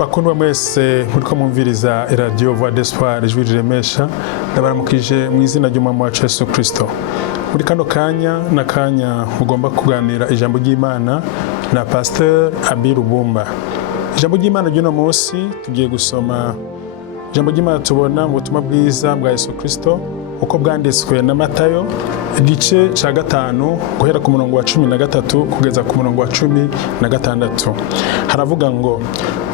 Bakundwa mwese muriko mumviriza radio Voix d'Espoir ijwi riremesha ndabaramukije mu izina ry'umwami wacu Yesu Kristo. Muri kano kanya mugomba kuganira ijambo ry'Imana na Pasteur Abi Rubumba. Ijambo ry'Imana ry'uno munsi tugiye gusoma ijambo ry'Imana tubona mu butumwa bwiza bwa Yesu Kristo uko bwanditswe na Matayo igice ca 5 guhera ku murongo wa 13 kugeza ku murongo wa 16. Haravuga ngo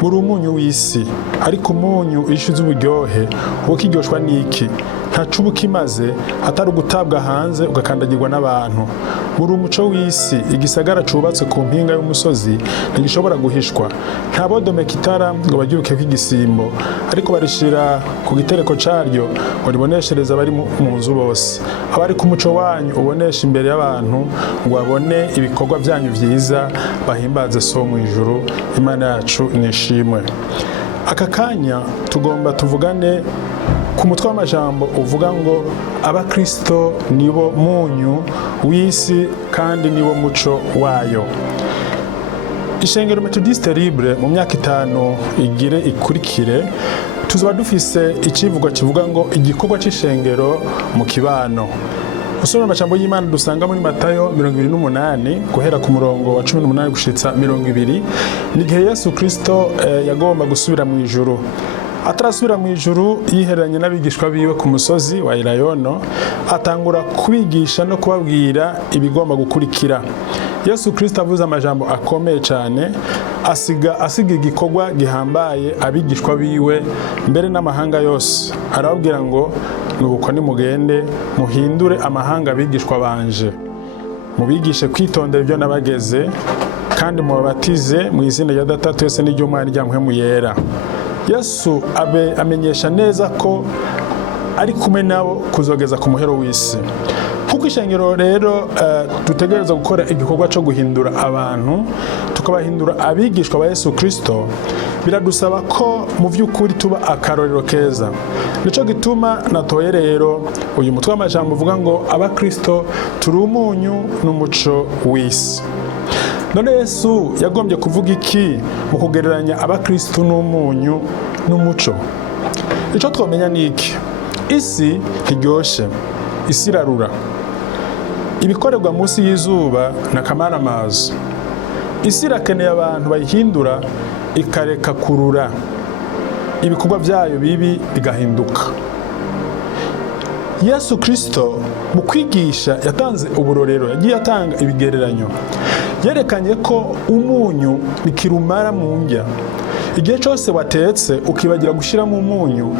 muri umunyu w'isi, ariko umunyu ishuza uburyohe uko kiryoshwa n'iki? Nta cubu kimaze atari ugutabwa hanze ugakandagirwa n'abantu. Muri umuco w'isi, igisagara cubatse ku mpinga y'umusozi ntigishobora guhishwa. Nta bodomeka itara ngo baryubike nk'igisimbo, ariko barishira ku gitereko caryo ngo riboneshereze abari mu nzu bose. Abari ku muco wanyu ubonesha imbere y'abantu ngo babone ibikorwa vyanyu vyiza, bahimbaze so mu ijuru. Imana yacu nishimwe. Aka kanya tugomba tuvugane ku mutwe w'amajambo uvuga ngo abakristo nibo munyu w'isi kandi nibo muco wayo. Ishengero Methodiste Libre mu myaka 5 igire ikurikire tuzoba dufise icivugo kivuga ngo igikorwa c'ishengero mu kibano. Usoma amajambo y'Imana dusanga muri Matayo 28 guhera ku murongo wa 18 gushitsa 20 n'igihe Yesu Kristo yagomba gusubira mu ijuru. Atarasubira mu ijuru yihereranye n'abigishwa biwe ku musozi wa Elayono, atangura kubigisha no kubabwira ibigomba gukurikira. Yesu Kristo avuze amajambo akomeye cyane, asiga igikorwa gihambaye abigishwa biwe mbere n'amahanga yose. Arababwira ngo nuko nimugende muhindure amahanga abigishwa banje, mubigishe kwitondera ibyo nabageze, kandi mubabatize mu izina rya Data twese n'iry'Umwana rya Mpwemu Yera. Yesu amenyesha neza ko ari kumwe nabo kuzogeza ku muhero w'isi. Kuko ishengero rero dutegereza gukora igikorwa cyo guhindura abantu, tukabahindura abigishwa ba Yesu Kristo, biradusaba ko mu vy'ukuri tuba akarorero keza. Nico gituma natoye rero uyu mutwe w'amajambo uvuga ngo abakristo turi umunyu n'umuco w'isi. None Yesu yagombye kuvuga iki mu kugereranya abakristo n'umunyu n'umuco? Ico twomenya niki? Isi ntiryoshe, isi irarura. Ibikorerwa munsi y'izuba nakamara amazi. Isi irakeneye abantu bayihindura ikareka kurura, ibikorwa vyayo bibi bigahinduka. Yesu Kristo mu kwigisha yatanze uburorero, yagiye atanga ibigereranyo. Yerekanye ko umunyu bikirumara mu ndya. Igihe cyose watetse ukibagira gushiramo umunyu,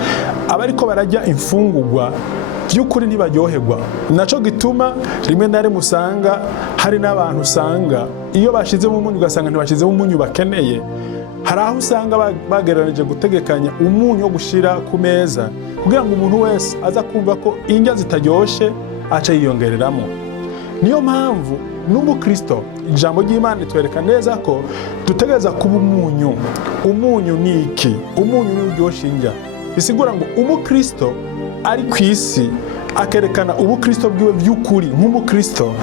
abariko barajya imfungurwa by'ukuri ntibaryoherwa. Naco gituma rimwe na rimwe usanga hari n'abantu usanga iyo bashizemo umunyu ugasanga ntibashizemo umunyu bakeneye. Hari aho usanga bagereranije gutegekanya umunyu wo gushira ku meza kugira ngo umuntu wese aza kumva ko indya zitaryoshe aca yiyongereramo. Niyo mpamvu n'umukristo ijambo ry'Imana itwereka neza ko dutegereza kuba umunyu. Umunyu ni iki? Umunyu ni uryosha indya. Bisigura ngo umukristo ari ku isi akerekana ubukristo bwiwe by'ukuri. Nk'umukristo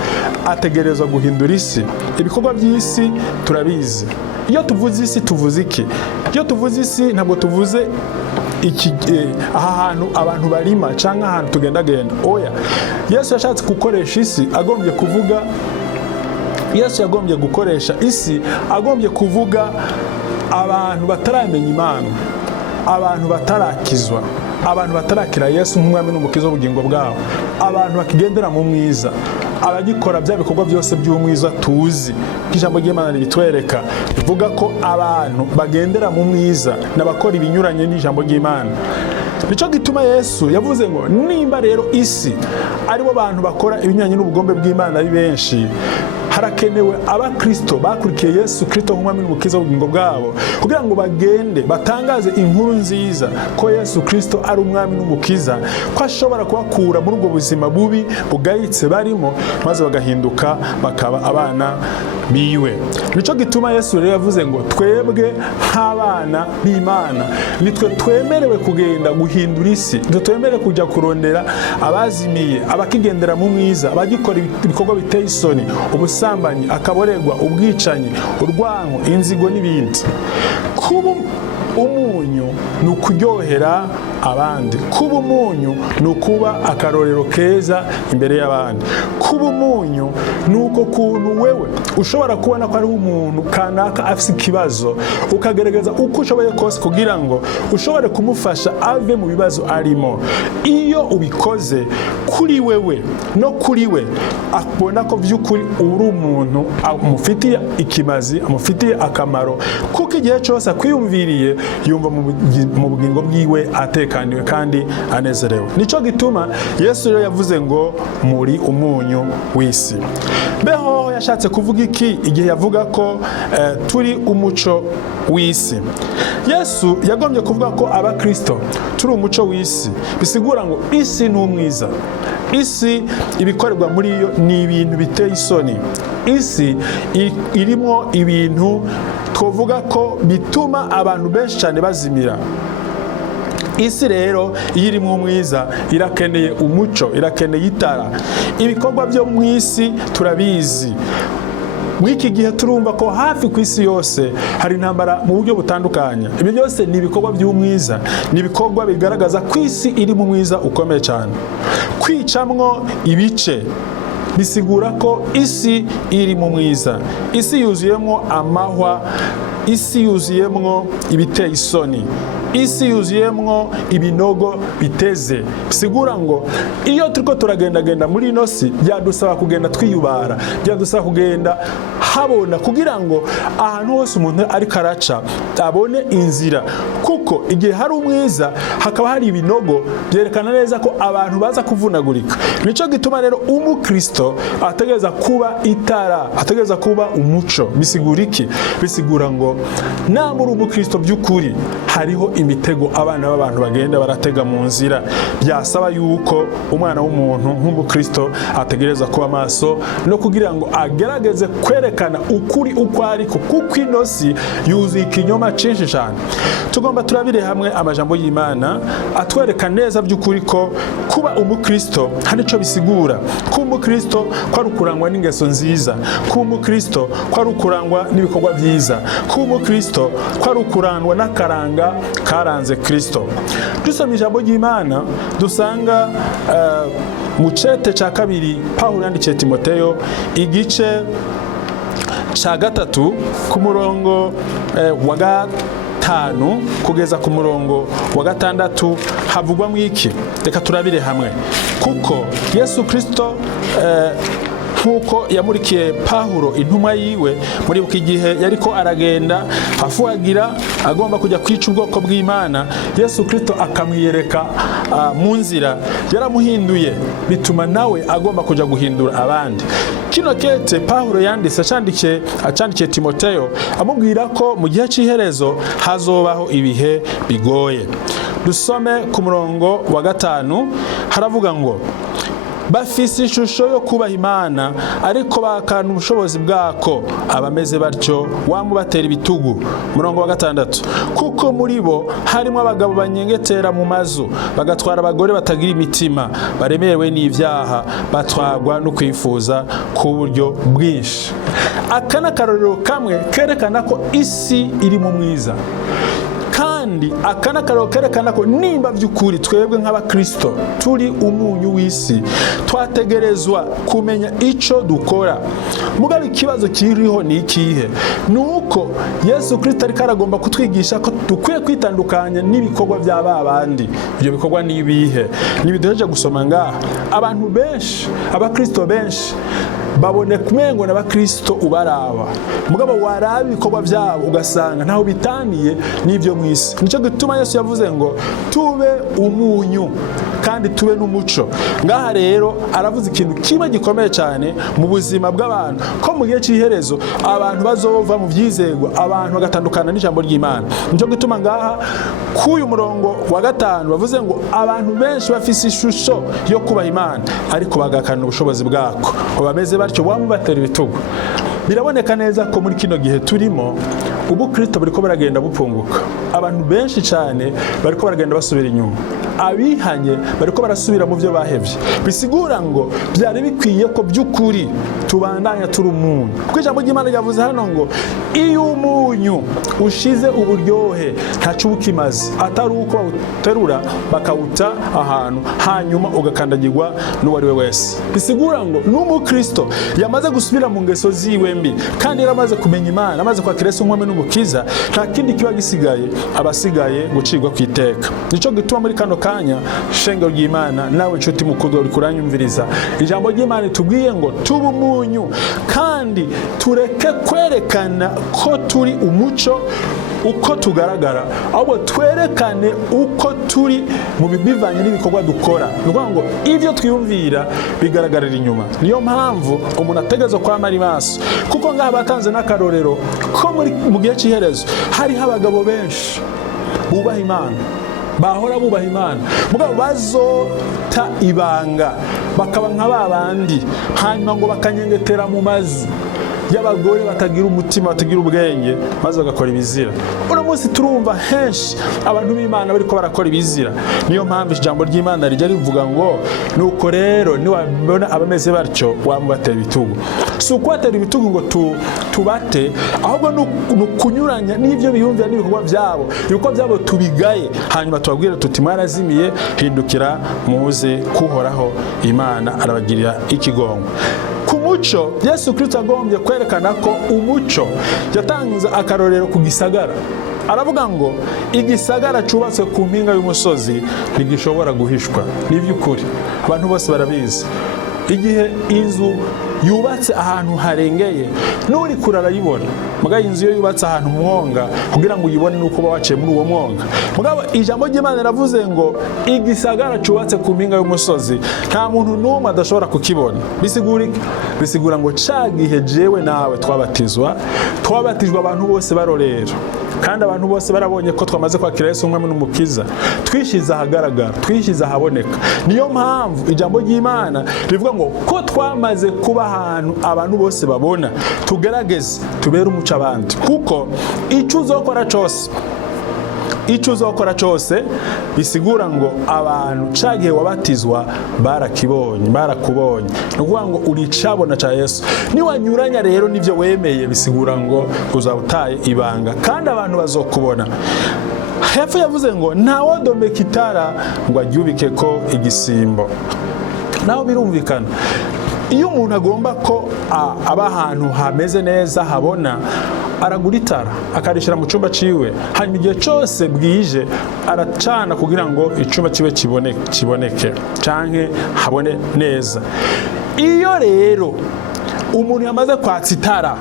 ategerezwa guhindura isi. Ibikorwa by'isi turabizi. Iyo tuvuze isi tuvuze iki? Iyo tuvuze isi ntabwo tuvuze aha hantu abantu barima canke ahantu tugendagenda. Oya, Yesu yashatse gukoresha isi agombye kuvuga Yesu yagombye gukoresha isi agombye kuvuga abantu bataramenya Imana, abantu batarakizwa, abantu batarakira Yesu nk'umwami n'umukiza w'ubugingo bwabo, abantu bakigendera mu mwiza, abagikora bya bikorwa byose by'umwiza tuzi. Ijambo ry'Imana ribitwereka bivuga ko abantu bagendera mu mwiza n'abakora ibinyuranye n'ijambo ry'Imana. Nico gituma Yesu yavuze ngo nimba rero isi aribo bantu bakora ibinyuranye n'ubugombe bw'Imana ari benshi, harakenewe abakristo bakurikiye Yesu Kristo nk'umwami n'umukiza w'ubugingo bwabo kugira ngo bagende batangaze inkuru nziza ko Yesu Kristo ari umwami n'umukiza, ko ashobora kubakura muri ubwo buzima bubi bugayitse barimo maze bagahinduka bakaba abana biwe. Nico gituma Yesu rero yavuze ngo twebwe nk'abana b'Imana nitwe twemerewe kugenda guhindura isi, twemerewe kujya kurondera abazimiye, abakigendera mu mwiza, abagikora ibikorwa biteye isoni, ubusambanyi, akaboregwa, ubwicanyi, urwango, inzigo n'ibindi. Kuba umunyu ni ukuryohera abandi. Kuba umunyu ni ukuba akarorero keza imbere y'abandi. Kuba umunyu ni uko kuntu wewe ushobora kubona ko ari umuntu kanaka afite ikibazo, ukagerageza uko ushoboye kose kugira ngo ushobore kumufasha ave mu bibazo arimo. Iyo ubikoze kuri wewe no kuri we, akubona ko by'ukuri uri umuntu amufitiye ikimazi, amufitiye akamaro, kuko igihe cyose akwiyumviriye yumva mu bugingo bwiwe atekaniwe kandi anezerewe. Nico gituma Yesu rero yavuze ngo muri umunyu w'isi. Beho yashatse kuvuga iki igihe yavuga ko turi umuco w'isi? Yesu yagombye kuvuga ko abakristo turi umuco w'isi. Bisigura ngo isi ni umwiza. Isi ibikorerwa muri yo ni ibintu biteye isoni. Isi irimo ibintu twovuga ko bituma abantu benshi cyane bazimira. Isi rero iyo iri mu mwiza irakeneye umuco, irakeneye itara. Ibikorwa byo mu isi turabizi. Mw'iki gihe turumva ko hafi ku isi yose hari intambara mu buryo butandukanye. Ibi byose ni ibikorwa by'umwiza, ni ibikorwa bigaragaza ko isi iri mu mwiza ukomeye cyane. Kwicamwo ibice bisigura ko isi iri mu mwiza. Isi yuzuyemo amahwa, isi yuzuyemo ibiteye isoni, isi yuzuyemo ibinogo biteze. Bisigura ngo iyo turiko turagendagenda muri ino si, byadusaba kugenda twiyubara, byadusaba kugenda habona kugira ngo ahantu hose umuntu ari karaca abone inzira, kuko igihe hari umwiza hakaba hari ibinogo byerekana neza ko abantu baza kuvunagurika. Nico gituma rero umukristo ategereza kuba itara, ategereza kuba umuco. Bisigura iki? Bisigura ngo namuri umukristo by'ukuri hariho imitego abana b'abantu bagenda baratega mu nzira. Byasaba yuko umwana w'umuntu nk'umukristo ategereza kuba maso no kugira ngo agerageze kwerekana ukuri uko ariko, kuko ino si yuzuye ikinyoma cyinshi cyane. Tugomba turabire hamwe amajambo y'Imana atwereka neza by'ukuri ko kuba umukristo hari ico bisigura. Kuba umukristo ko ari ukurangwa n'ingeso nziza, kuba umukristo ko ari ukurangwa n'ibikorwa byiza, kuba umukristo ko ari ukurangwa n'akaranga karanze Kristo. Dusoma ijambo ry'Imana dusanga mu cete ca kabiri Pawulo yandikiye Timoteyo igice ca gatatu ku murongo wa gatanu kugeza ku murongo wa gatandatu havugwa mw'iki. Reka turabire hamwe. Kuko Yesu Kristo nkuko yamurikiye Pawulo intumwa yiwe muri buki gihe yariko aragenda afuhagira agomba kujya kwica ubwoko bw'Imana, Yesu Kristo akamwiyereka mu nzira, yaramuhinduye bituma nawe agomba kujya guhindura abandi. Kino kete Pawulo yanditse acandikiye Timoteyo amubwira ko mu gihe cy'iherezo hazobaho ibihe bigoye. Dusome ku murongo wa gatanu haravuga ngo bafise ishusho yo kubaha Imana ariko bakana ubushobozi bwako, abameze batyo wamubatera ibitugu. Murongo wa gatandatu, kuko muri bo harimo abagabo banyengetera mu mazu bagatwara abagore batagira imitima, baremerewe n'ivyaha, batwagwa no kwifuza ku buryo bwinshi. Aka n'akarorero kamwe kerekana ko isi iri mu mwiza, kandi aka n'akarorero kerekana ko nimba by'ukuri twebwe nk'abakristo turi umunyu w'isi, twategerezwa kumenya ico dukora. Mugabe ikibazo kiriho ni ikihe? Nuko Yesu Kristo ariko aragomba kutwigisha ko dukwiye kwitandukanya n'ibikorwa bya babandi. Ibyo bikorwa ni ibihe? Nibiduheje gusoma ngaha, abantu benshi, abakristo benshi baboneka umengo n'abakristo ubaraba, mugabo waraba ibikorwa byabo ugasanga ntaho bitaniye n'ibyo mwisi. Nico gituma Yesu yavuze ngo tube umunyu kandi tube n'umuco. Ngaha rero aravuze ikintu kimwe gikomeye cyane mu buzima bw'abantu, ko mu gihe cy'iherezo abantu bazova mu byizerwa, abantu bagatandukana n'ijambo ry'Imana. Nico gituma ngaha k'uyu murongo wa gatanu bavuze ngo abantu benshi bafise ishusho yo kubaha Imana ariko bagakana ubushobozi bwako, bameze batyo wamubatera ibitugu. Biraboneka neza ko muri kino gihe turimo ubu Kristo bariko baragenda bupunguka, abantu benshi cyane bariko baragenda basubira inyuma, abihanye bariko barasubira mu byo bahevye. Bisigura ngo byari bikwiye ko by'ukuri tubandanya turi umunyu, kuko ijambo ry'Imana ryavuze hano ngo iyo umunyu ushize uburyohe ntaco bukimaze atari uko bawuterura bakawuta ahantu hanyuma ugakandagirwa n'uwari we wese. Bisigura ngo n'umukristo yamaze gusubira mu ngeso ziwe mbi kandi yaramaze kumenya Imana, amaze kwakira Yesu nk'umwami n'umukiza, nta kindi kiba gisigaye, abasigaye gucirwa ku iteka. Nico gituma muri kano kanya shengero ry'Imana, nawe nshuti mukuru uri kuranyumviriza, ijambo ry'Imana tubwiye ngo tuba umunyu kandi tureke kwerekana ko turi umuco uko tugaragara, ahubwo twerekane uko turi mu bivanye n'ibikorwa dukora. Ni ukuvuga ngo ibyo twiyumvira bigaragarira inyuma. Niyo mpamvu umuntu ategerezwa kwama ari maso, kuko ngaha batanze n'akarorero ko mu gihe cy'iherezo hariho abagabo benshi bubaha Imana, bahora bubaha Imana, mugabo bazota ibanga bakaba nka babandi, hanyuma ngo bakanyengetera mu mazu y'abagore batagira umutima, batagira ubwenge, maze bagakora ibizira. Uno munsi turumva henshi abantu b'Imana bariko barakora ibizira. Niyo mpamvu ijambo ry'Imana rijya rivuga ngo nuko rero niwabona abameze batyo wamubatera ibitugu. Si ukubatera ibitugu ngo tubate, ahubwo nukunyuranya n'ivyo biyumvira n'ibikorwa byabo, ibikorwa byabo tubigaye, hanyuma tubabwire tuti mwarazimiye, hindukira muze kuhoraho, Imana arabagirira ikigongwe. Ku muco Yesu Kristo agombye kwerekana ko umuco, yatanze akarorero ku gisagara. Aravuga ngo igisagara cyubatswe ku mpinga y'umusozi ntigishobora guhishwa. Ni by'ukuri, abantu bose barabizi. Igihe inzu yubatse ahantu harengeye, n'uri kurara yibona. Mugabo inzu yo yubatse ahantu mwonga, kugira ngo uyibone nuko bawaciye muri uwo mwonga. Mugabo ijambo ry'Imana riravuze ngo igisagara cyubatse ku mpinga y'umusozi nta muntu n'umwe adashobora kukibona. Bisigura ngo cagihe jewe nawe twabatijwe abantu bose barorera, kandi abantu bose barabonye ko twamaze kwakira Yesu nk'umwami n'umukiza, twishize ahagaragara, twishize ahaboneka. Niyo mpamvu ijambo ry'Imana rivuga ngo ko twamaze kuba ahantu abantu bose babona, tugerageze tubere umuco abandi, kuko icyo uzokora cyose bisigura ngo abantu cagihe wabatizwa barakubonye. Ni ukuvuga ngo uri icabona ca Yesu. Niwanyuranya rero n'ivyo wemeye, bisigura ngo uzaba utaye ibanga kandi abantu bazokubona. Hepfo yavuze ngo ntawodomeka itara ngo aryubike ko igisimbo. Naho birumvikana, iyo umuntu agomba ko aba ahantu hameze neza habona, aragura itara akarishira mu cyumba ciwe, hanyuma igihe cyose bwije aracana kugira ngo icyumba ciwe kiboneke canke habone neza. Iyo rero umuntu yamaze kwatsa itara,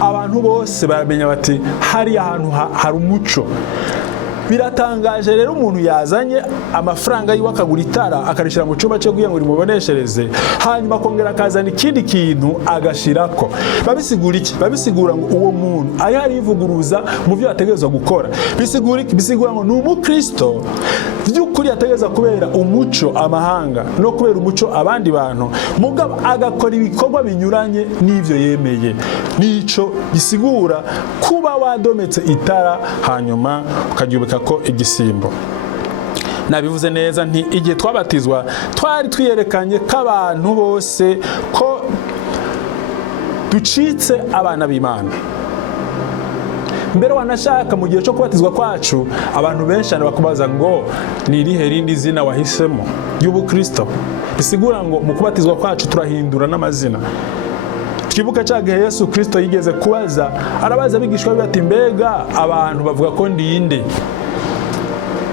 abantu bose baramenya bati hari ahantu hari umuco. Biratangaje rero umuntu yazanye amafaranga yiwe akagura itara akarishira mu cyumba cyo kugira ngo rimuboneshereze, hanyuma akongera akazana ikindi kintu agashirako. Babisigura iki? Babisigura ngo uwo muntu ari harivuguruza mu byo yategerezwa gukora. Bisigura ngo ni umukristo by'ukuri yategereza kubera umuco amahanga no kubera umuco abandi bantu, mugabo agakora ibikorwa binyuranye n'ivyo yemeye. Nico gisigura kuba wadometse itara hanyuma ukaryubika ko igisimbo. Nabivuze neza nti igihe twabatizwa twari twiyerekanye k'abantu bose ko ducitse abana b'Imana. Mbere wanashaka mu gihe cyo kubatizwa kwacu, abantu benshi cyane bakubaza ngo ni irihe rindi zina wahisemo y'ubukristo. Bisigura ngo mu kubatizwa kwacu turahindura n'amazina. Twibuka cyagihe Yesu Kristo yigeze arabaza abigishwa be ati mbega abantu bavuga ko ndinde?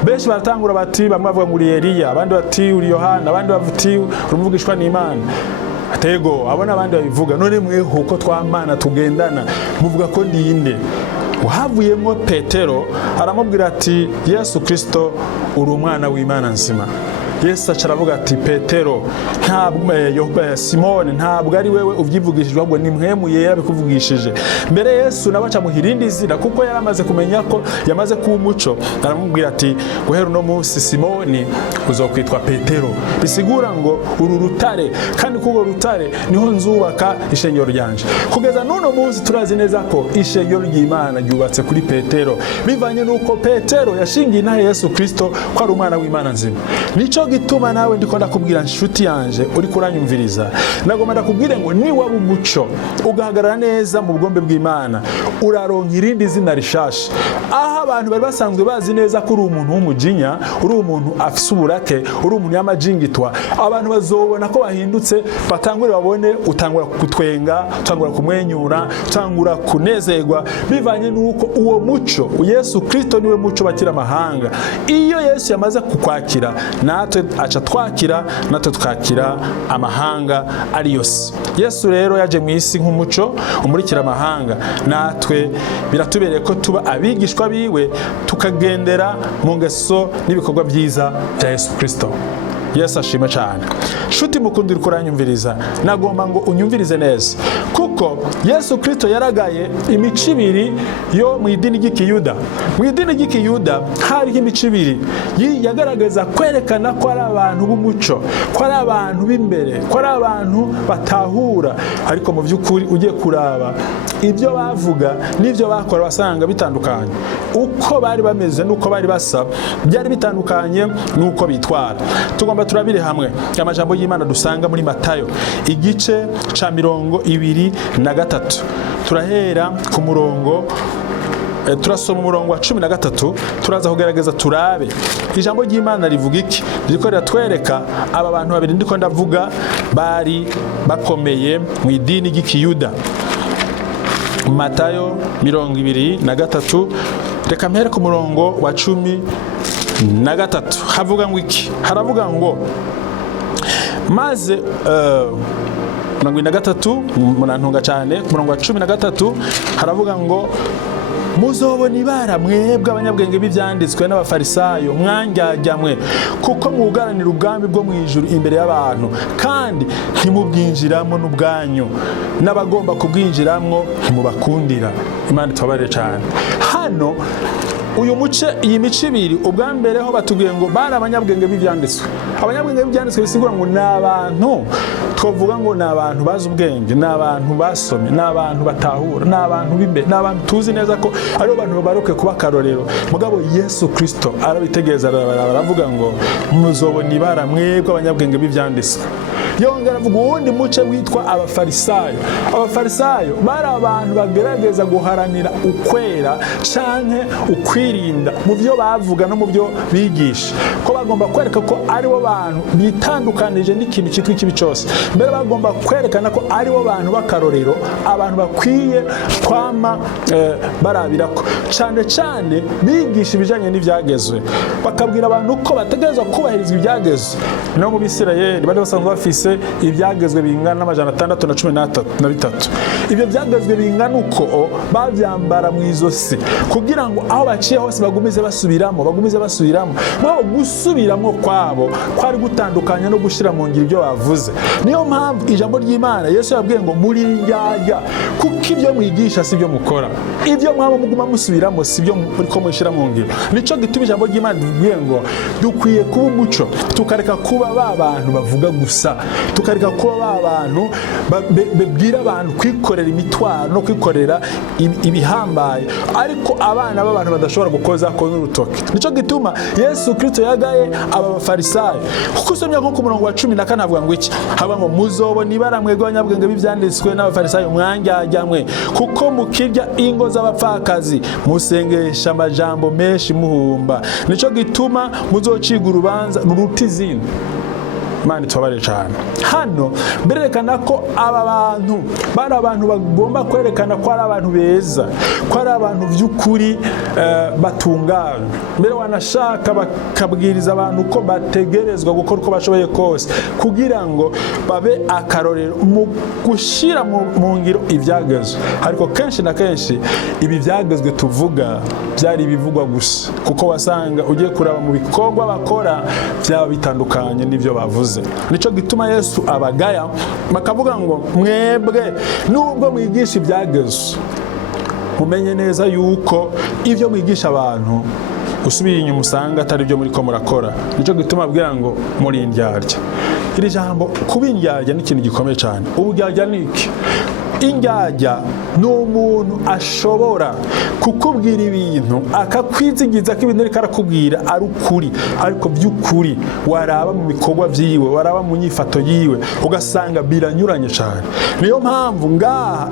Benshi baratangura bati, bamwe bavuga ngo uri Eliya, abandi bati uri Yohana, abandi bati urumuvugishwa n'Imana. Atego abona abandi babivuga, none mweho uko twamana tugendana muvuga ko ndinde? Uhavuyemo Petero aramubwira ati Yesu Kristo uri umwana w'Imana nzima. Yesu acaravuga ati Petero, ntabwo Simone, ntabwo ari wewe uvyivugishije, ahubwo ni mpwemu yera bikuvugishije. Mbere Yesu nawe acamuha irindi zina kuko yari amaze kumenya ko yamaze kuba umuco. Aramubwira ati guhera uno munsi Simoni uzokwitwa Petero, bisigura ngo uru rutare, kandi kuko rutare niho nzubaka ishengero ryanje. Kugeza n'uno munsi turazi neza ko ishengero ry'Imana ryubatse kuri Petero, bivanye nuko Petero yashingiye intahe Yesu Kristo ko ari umwana w'Imana nzima. Nico gituma nawe ndiko ndakubwira nshuti yanje uri kuranyumviriza, nagomba ndakubwire ngo ni waba umuco ugahagarara neza mu bugombe bw'Imana, uraronka irindi zina rishasha. Aha abantu bari basanzwe bazi neza ko uri umuntu w'umujinya, uri umuntu afise uburake, uri umuntu y'amajingitwa, abantu bazobona ko bahindutse, batangure babone utangura kutwenga, utangura kumwenyura, utangura kunezerwa, bivanye nuko uwo muco Yesu Kristo niwe muco bakira amahanga. Iyo Yesu yamaze kukwakira, natwe aca twakira, natwe tukakira amahanga ari yose. Yesu rero yaje mu isi nk'umuco umurikira amahanga, natwe biratubereye ko tuba abigishwa biwe, tukagendera mu ngeso n'ibikorwa byiza bya Yesu Kristo. Yesu ashima cyane. Shuti mukundira kuranyumviriza, nagomba ngo unyumvirize neza, kuko Yesu Kristo yaragaye imico ibiri yo mu idini ry'Ikiyuda. Mu idini ry'Ikiyuda hariho imico ibiri yagaragaza kwerekana ko ari abantu b'umuco, ko ari abantu b'imbere, ko ari abantu batahura, ariko mu by'ukuri ugiye kuraba ibyo bavuga n'ibyo bakora basanga bitandukanye. Uko bari bameze n'uko bari basa byari bitandukanye n'uko bitwara. Tugomba turabire hamwe amajambo y'Imana dusanga muri Matayo igice ca 23. Turahera ku murongo turasoma umurongo wa 13, turaza kugerageza turabe ijambo ry'Imana rivuga iki. Riko riratwereka aba bantu babiri ndiko ndavuga bari bakomeye mu idini ry'Ikiyuda. Matayo 23, reka mpere ku murongo wa 13. Havuga ngo iki? Haravuga ngo maze 23 munantunga cyane, ku murongo wa 13 haravuga ngo muzobona ibara mwebwe abanyabwenge b'ivyanditswe n'abafarisayo mwangyajyamwe, kuko mugaranira ubwami bwo mu ijuru imbere y'abantu, kandi ntimubwinjiramo n'ubwanyu, n'abagomba kubwinjiramo ntimubakundira. Imana itabarire cyane. Hano uyu muce, iyi mico ibiri, ubwa mbere ho batubwiye ngo bari abanyabwenge b'ivyanditswe. Abanyabwenge b'ivyanditswe bisigura ngo ni abantu twovuga ngo ni abantu bazi ubwenge, ni abantu basomye, ni abantu batahura, ni abantu b'imbere, ni abantu tuzi neza ko ari abantu babaruke kuba karorero. Mugabo Yesu Kristo arabitegereza, aravuga ngo muzobona ibara mwebwe abanyabwenge b'ivyanditswe. Yongera avuga uwundi muce witwa abafarisayo. Abafarisayo bari abantu bagerageza guharanira ukwera canke ukwirinda mu byo bavuga no mu byo bigisha, ko bagomba kwereka ko ari bo bantu bitandukanije n'ikintu cyitwa ikibi cyose. Mbere bagomba kwerekana ko ari bo bantu b'akarorero, abantu bakwiye kwama barabirako. Cane bigisha ibijanye n'ivyagezwe, bakabwira abantu ko bategerezwa kubahiriza ibyagezwe. No mu Bisirayeli bari basanzwe bafise ibyagezwe bingana n'amajana 613. Ibyo byagezwe bingana uko bavyambara mu izosi, kugira ngo aho baciye hose bagumize basubiramo. Mwo gusubiramo kwabo kwari gutandukanya no gushira mu ngiro ibyo bavuze. Niyo mpamvu ijambo ry'Imana Yesu yabwiye ngo muri njyajya, kuko ibyo mwigisha sibyo mukora, ibyo mwaba muguma musubiramo sibyo muriko mushira mu ngiro. Nico gituma ijambo ry'Imana rivuye ngo dukwiye kuba umuco, tukareka kuba abantu bavuga gusa, tukareka kuba abantu babwira abantu kwikorera imitwaro no kwikorera ibihambaye, ariko abana b'abantu badashobora gukoza ko n'urutoke. Nico gituma Yesu Kristo yagaye aba bafarisayo, kuko usomye nko ku murongo wa 14 havuga ngo iki? Haba ngo muzobona ibara mwebwe abanyabwenge b'ivyanditswe n'abafarisayo mwangyajyamwe, kuko mukirya ingo z'abapfakazi, musengesha amajambo menshi muhumba. Nico gituma muzociga urubanza ruruta izindi. Imana itubabare cyane. Hano berekana ko aba bantu bari abantu bagomba kwerekana ko ari abantu beza, ko ari abantu by'ukuri batungana. Mbere wanashaka bakabwiriza abantu ko bategerezwa gukora uko bashoboye kose kugira ngo babe akarorero mu gushyira mu ngiro ibyagezwe. Ariko kenshi na kenshi ibi byagezwe tuvuga byari ibivugwa gusa, kuko wasanga ugiye kuraba mu bikorwa bakora byaba bitandukanye n'ibyo bavuze. Nico gituma Yesu abagaya bakavuga ngo mwebwe nubwo mwigisha ibyagezwe, mumenye neza yuko ibyo mwigisha abantu usubiye inyuma usanga atari byo muri ko murakora. Nico gituma abwira ngo muri indyarya. Iri jambo kuba indyarya ni ikintu gikomeye cyane. Uburyarya ni iki? Indyarya ni umuntu ashobora kukubwira ibintu akakwizigiza ko ibintu ariko arakubwira ari ukuri, ariko by'ukuri waraba mu bikorwa byiwe, waraba mu nyifato yiwe ugasanga biranyuranye cyane. Niyo mpamvu ngaha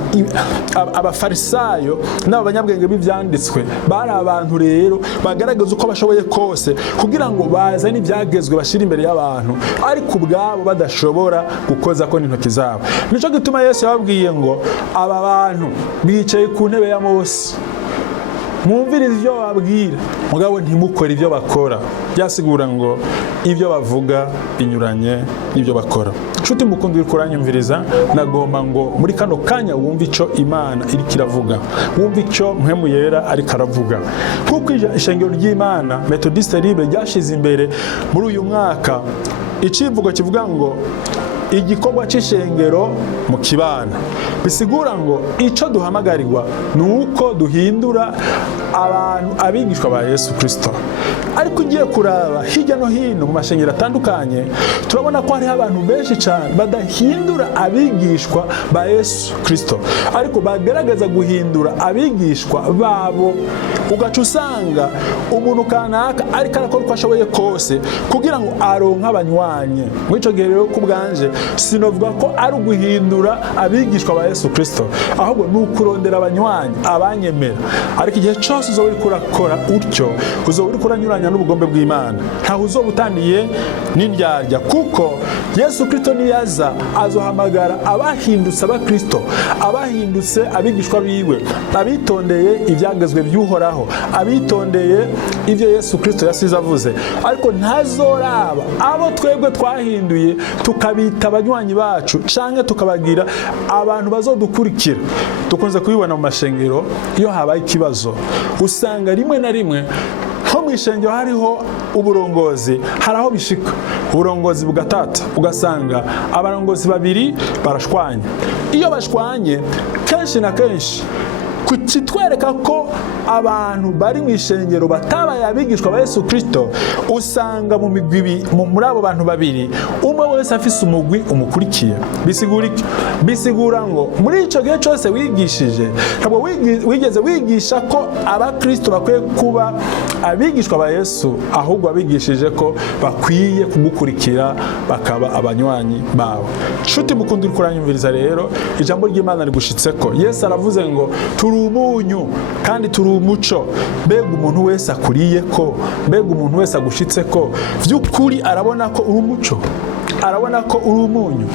abafarisayo n'abanyabwenge b'ibyanditswe bari abantu rero bagaragaza uko bashoboye kose kugira ngo bazane ibyagezwe bashira imbere y'abantu, ariko ubwabo badashobora gukoza ko n'intoki zabo. Nico gituma Yesu yababwiye ngo aba bantu bicaye ku ntebe ya Mose, mwumvirize ibyo bababwira mugabo ntimukore ibyo bakora. Byasigura ngo ibyo bavuga binyuranye n'ibyo bakora. Nshuti mukundira kuranyumviriza, nagomba ngo muri kano kanya wumve icyo Imana iri kiravuga, wumve icyo Mpwemu Yera ari karavuga. Kuko ishengero ry'Imana Methodiste Libre ryashize imbere muri uyu mwaka icivugo kivuga ngo igikorwa cy'ishengero mu kibano. Bisigura ngo icyo duhamagarirwa ni uko duhindura abantu abigishwa ba Yesu Kristo. Ariko ugiye kuraba hirya no hino mu mashengero atandukanye, turabona ko hariho abantu benshi cyane badahindura abigishwa ba Yesu Kristo, ariko bagaragaza guhindura abigishwa babo. Ugaca usanga umuntu kanaka ariko arakora uko ashoboye kose kugira ngo aronke abanywanyi. Muri icyo gihe rero ku bwanje sinovuga ko ari uguhindura abigishwa ba Yesu Kristo, ahubwo ni ukurondera abanywanyi, abanyemera. Ariko igihe cyose uzoba uriko urakora utyo, uzoba uriko uranyuranya n'ubugombe bw'Imana, ntaho uzoba utaniye n'indyarya. Kuko Yesu Kristo niyaza azohamagara abahindutse abakristo, abahindutse abigishwa biwe, abitondeye ibyagezwe by'Uhoraho, abitondeye ibyo Yesu Kristo yasize avuze. Ariko ntazoraba abo twebwe twahinduye tukabita abanywanyi bacu canke tukabagira abantu bazodukurikira. Dukunze kubibona mu mashengero iyo habaye ikibazo, usanga rimwe na rimwe nko mu ishengero hariho uburongozi, hari aho bishika uburongozi bugatata, ugasanga abarongozi babiri barashwanye. Iyo bashwanye kenshi na kenshi kitwereka ko abantu bari mu ishengero batabaye abigishwa ba Yesu Kristo. Usanga mu migwi muri abo bantu babiri umwe wese afise umugwi umukurikiye. Bisigura iki? Bisigura ngo muri ico gihe cyose wigishije, ntabwo wigeze wigisha ko abakristo bakwiye kuba abigishwa ba Yesu, ahubwo abigishije ko bakwiye kugukurikira bakaba abanywanyi bawe. Nshuti mukundira kuranyumviriza rero, ijambo ry'Imana rigushitseko. Yesu aravuze ngo turi umunyu kandi turi umuco. Mbega umuntu wese akuriye ko, mbega umuntu wese agushitse ko by'ukuri arabona ko uri umuco, arabona ko uri umunyu.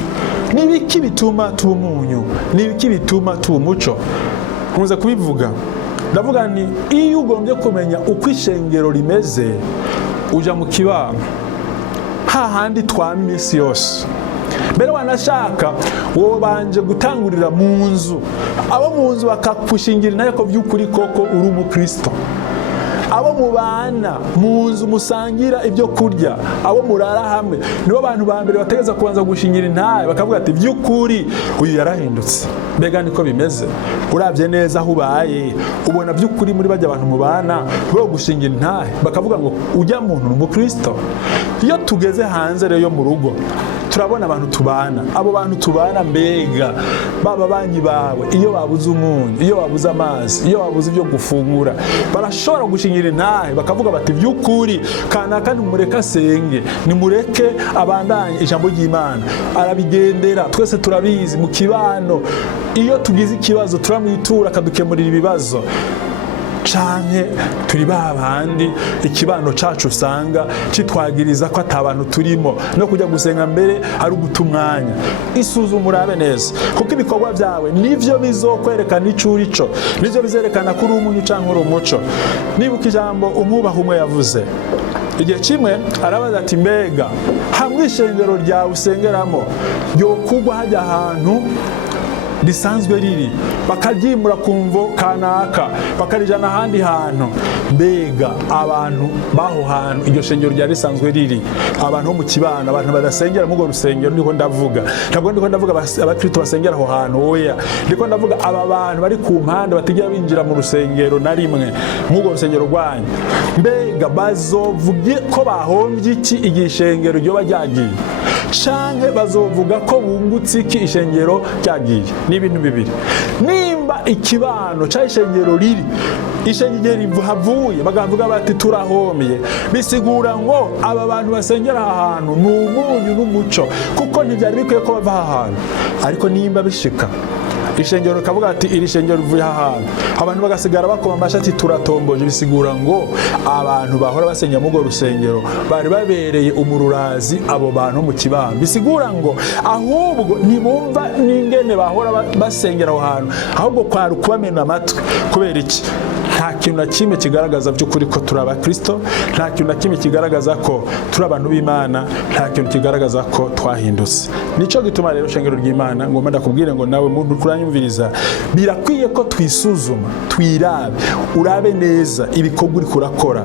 Nibiki bituma tuba umunyu? Nibiki bituma tuba umuco? Nkunze kubivuga, ndavuga ni iyo ugombye kumenya uko ishengero rimeze, uja mu kibano hahandi twama iminsi yose. Mbere wanashaka wowe banje gutangurira mu nzu, abo mu nzu bakakushingira nayo ko by'ukuri koko uri umukristo. Abo mubana mu nzu musangira ibyo kurya, abo murara hamwe, nibo bantu ba mbere bategeza kubanza gushingira intahe, bakavuga ati by'ukuri uyu yarahindutse. Mbega niko bimeze. Urabye neza aho ubaye ubona by'ukuri muri bajya abantu mubana bo gushingira intahe, bakavuga ngo ujya muntu n'umukristo. Iyo tugeze hanze rero yo mu rugo, turabona abantu tubana, abo bantu tubana mbega baba banyi bawe, iyo babuze umunyu, iyo babuze amazi, iyo babuze ibyo gufungura, barashobora gushingira intahe bakavuga bati by'ukuri kanaka nimureke asenge, nimureke abandanye ijambo ry'Imana. Arabigendera, twese turabizi mu kibano, iyo tugize ikibazo turamwitura akadukemurira ibibazo. canke turi babandi ikibano cacu usanga kitwagiriza ko atabantu turimo no kujya gusenga mbere ari uguta umwanya. Isuzuma urabe neza, kuko ibikorwa byawe nivyo bizokwerekana ico urico, nivyo bizerekana ko uri umunyu canke uri umuco. Nibuka ijambo umwubaha umwe yavuze igihe kimwe, arabaza ati mbega hamwe ishengero ryawe usengeramo ryokugwa hajya ahantu risanzwe riri bakaryimura ku mvo kanaka bakarijana ahandi hantu, mbega abantu baho hantu iryo shengero ryari risanzwe riri, abantu bo mu kibana, abantu badasengera mu go rusengero, niko ndavuga. Ntabwo ndiko ndavuga abakristo basengera aho hantu, oya, ndiko ndavuga aba bantu bari ku mpande batigira binjira mu rusengero na rimwe mu go rusengero rwanyu, mbega bazovuge ko bahombye iki igihe ishengero ryo bajyagiye, canke bazovuga ko bungutse iki ishengero ryagiye? Ni ibintu bibiri. Nimba ikibano ca ishengero riri ishengero havuye bagavuga bati turahomye, bisigura ngo aba bantu basengera ahantu ni umunyu n'umuco, kuko ntibyari bikwiye ko bava ahantu. Ariko nimba bishika ishengero kavuga ati iri shengero rivuye ahantu, abantu bagasigara bakoma amashati turatomboje, bisigura ngo abantu bahora basengera mu go rusengero bari babereye umururazi abo bantu mu kibano. Bisigura ngo ahubwo ntibumva n'ingene bahora basengera aho hantu, ahubwo kwari kubamena amatwi. Kubera iki? Nta kintu na kimwe kigaragaza by'ukuri ko turi abakristo, nta kintu na kimwe kigaragaza ko turi abantu b'Imana, nta kintu kigaragaza ko twahindutse. Nico gituma rero shengero ry'Imana ngomba ndakubwire ngo nawe muntu kuranyumviriza, birakwiye ko twisuzuma, twirabe, urabe neza ibikorwa uri kurakora,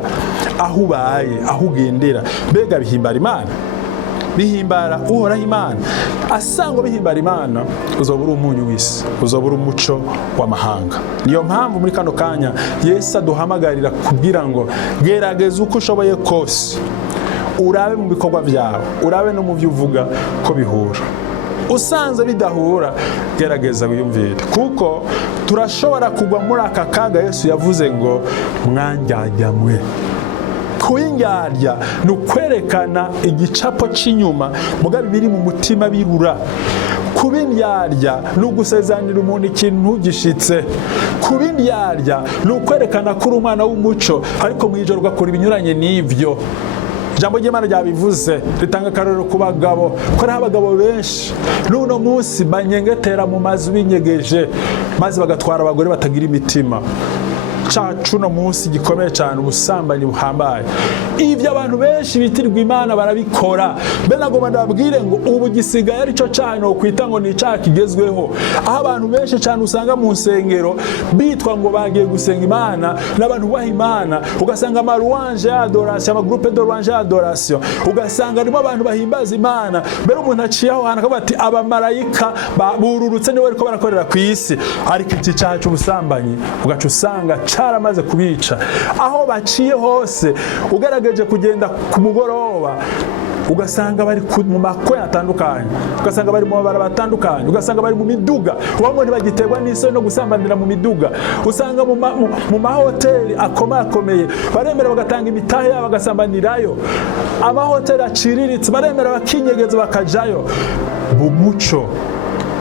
aho ubaye, aho ugendera, mbega bihimbara Imana, bihimbara uhoraho Imana. Asanga bihimbara Imana, uzobura umunyu w'isi, uzobura umuco w'amahanga. Niyo mpamvu muri kano kanya Yesu aduhamagarira kugira ngo gerageza uko ushoboye kose, urabe mu bikorwa byawe, urabe no mu byo uvuga ko bihura. Usanze bidahura, gerageza wiyumvire, kuko turashobora kugwa muri aka kaga Yesu yavuze ngo mwanjyajyamwe. Kuingyarya ni ukwerekana igicapo cy'inyuma mugabe biri mu mutima birura. Kubindyarya ni ugusezanira umuntu ikintu ntugishitse. Kubindyarya ni ukwerekana ko uri umwana w'umuco, ariko mu ijoro ugakora ibinyuranye n'ivyo. Ijambo ry'Imana ryabivuze, ritanga akarorero ku bagabo, ko ari abagabo benshi n'uno munsi banyengetera mu mazu binyegeje, maze bagatwara abagore batagira imitima. Cuno munsi gikomeye cyane ubusambanyi buhambaye. Ivyo abantu benshi bitirirwa Imana barabikora. Bene agomba ndababwire ngo ubu gisigaye ari cyo cyane ukwita ngo ni icyaha kigezweho, aho abantu benshi cyane usanga mu nsengero bitwa ngo bagiye gusenga Imana n'abantu baha Imana, ugasanga amaruanje ya adoration, amagroupe de louange ya adoration, ugasanga arimo abantu bahimbaza Imana. Mbere umuntu aciye aho hantu akavuga ati abamarayika bururutse niwe ariko barakorera ku isi. Ariko iki cyaha cy'ubusambanyi ugaca usanga aramaze kubica. Aho baciye hose, ugaragaje kugenda ku mugoroba, ugasanga bari mu makwe atandukanye, ugasanga bari mu mabara batandukanye, ugasanga bari mu miduga, wamwe ntibagiterwa n'isoni no gusambanira mu miduga. Usanga mu mahoteli akomakomeye baremera bagatanga imitahe yabo bagasambanirayo. Amahoteli aciriritse baremera bakinyegeza bakajayo. Bumuco,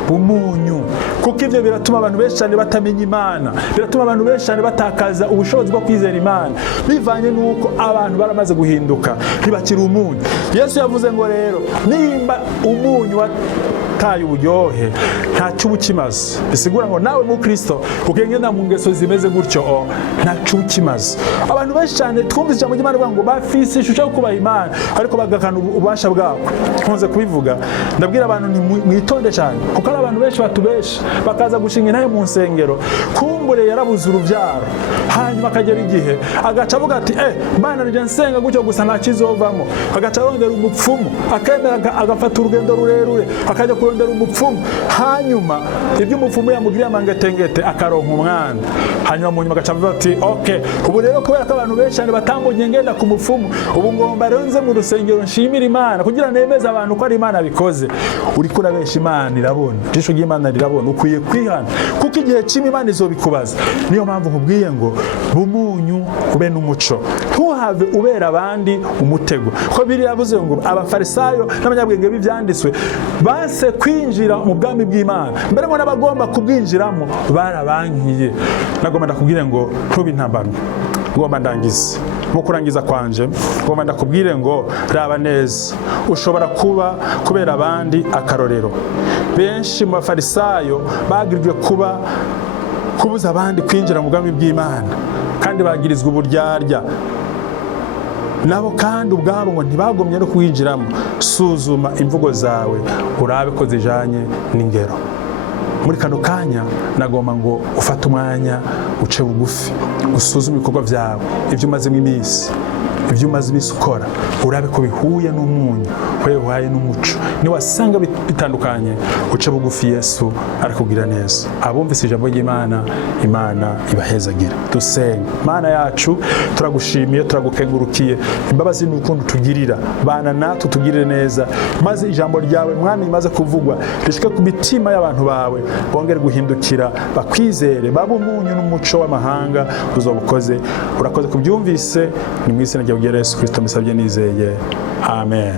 umunyu, kuko ivyo biratuma abantu benshi cyane batamenya Imana, biratuma abantu benshi cyane batakaza ubushobozi bwo kwizera Imana, bivanye nuko abantu baramaze guhinduka, ntibakiri umunyu. Yesu yavuze ngo rero nimba umunyu wataye uburyohe ntacyo ubukimaze. Bisigura ngo nawe mu Kristo ukengenda mu ngeso zimeze gutyo, ntacyo ubukimaze. Abantu benshi cyane twumvise ijambo ry'Imana bavuga ngo bafise ishusho yo kubaha Imana, ariko bagakana ububasha bwabo. Nkunze kubivuga, ndabwira abantu mwitonde cyane, kuko ari abantu benshi batubesha bakaza gushinga intahe mu nsengero, kumbure yarabuze urubyaro, hanyuma akagera igihe agaca avuga ati Imana nije nsenga gutyo gusa nta kizovamo, agaca arondera umupfumu, akemera agafata urugendo rurerure akajya kurondera umupfumu, hanyuma ibyo umupfumu yamugiriye amangetengete akaronka umwana, hanyuma mu nyuma agaca avuga ati ubu rero kubera ko abantu benshi cyane batambunye ngenda ku mupfumu, ubu ngomba renze mu rusengero nshimira Imana kugira nemeze abantu ko ari Imana bikoze. Uriko urabesha Imana irabona, ijisho ry'Imana rirabona, ukwiye kwihana, kuko igihe kimwe Imana izobikubaza. Niyo mpamvu nkubwiye ngo bumunyu ube n'umuco, ntuhave ubera abandi umutego. Ko Bibiliya yavuze ngo abafarisayo n'abanyabwenge b'ivyanditswe banse kwinjira mu bwami bw'Imana. bw'Imana, mbere ngo n'abagomba kubwinjiramo barabankiye. Nagomba ndakubwire ngo ntube intambamyi, ngomba ndangize. Mu kurangiza kwanje ngomba ndakubwire ngo raba neza, ushobora kuba kubera abandi akarorero. Benshi mu bafarisayo bagirijwe kubuza abandi kwinjira mu bwami bw'Imana, kandi bagirizwa uburyarya nabo, kandi ubwabo ngo ntibagomye no kwinjiramo. Suzuma imvugo zawe urabe ko zijanye n'ingero. Muri kano kanya nagomba ngo ufate umwanya uce bugufi, usuzume ibikorwa byawe, ibyo umazemo iminsi, ibyo umaze iminsi ukora, urabe ko bihuye n'umunyu, bihuye n'umuco. Niwasanga bitandukanye, uce bugufi, Yesu arakubwira neza. Abumvise ijambo ry'Imana, Imana ibahezagira. Dusenge. Mana yacu, turagushimiye, turagukengurukiye, imbabazi n'urukundo tugirira. Bana natwe tugirire neza, maze ijambo ryawe Mwami rimaze kuvugwa rishike ku mitima y'abantu bawe, bongere guhindukira, bakwizere, babe umunyu n'umuco w'amahanga uzobukoze. Urakoze kubyumvise, ni mu izina rya Yesu Kristo mbisabye nizeye. Amen.